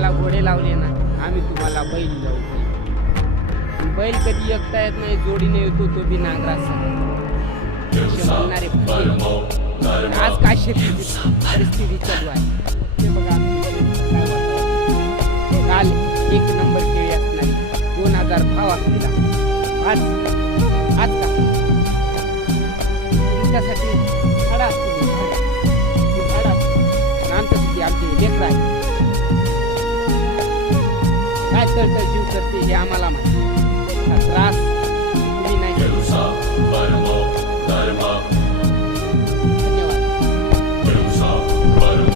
आम्हाला घोडे लावले ना आम्ही तुम्हाला बैल लावू. बैल कधी एकटा येत नाही, जोडीने येतो तो बी नांगराचा. म्हणणारे आज काय शेतीची परिस्थिती चालू आहे ते बघा. काल 1 नंबर केळी असणारी 2000 भाव असलेला आज आज का तुमच्यासाठी झाडा असतील, झाडा आमच्यासाठी आमचे लेकर आहे. काय तळतळ जीव करते हे आम्हाला माहिती. त्रास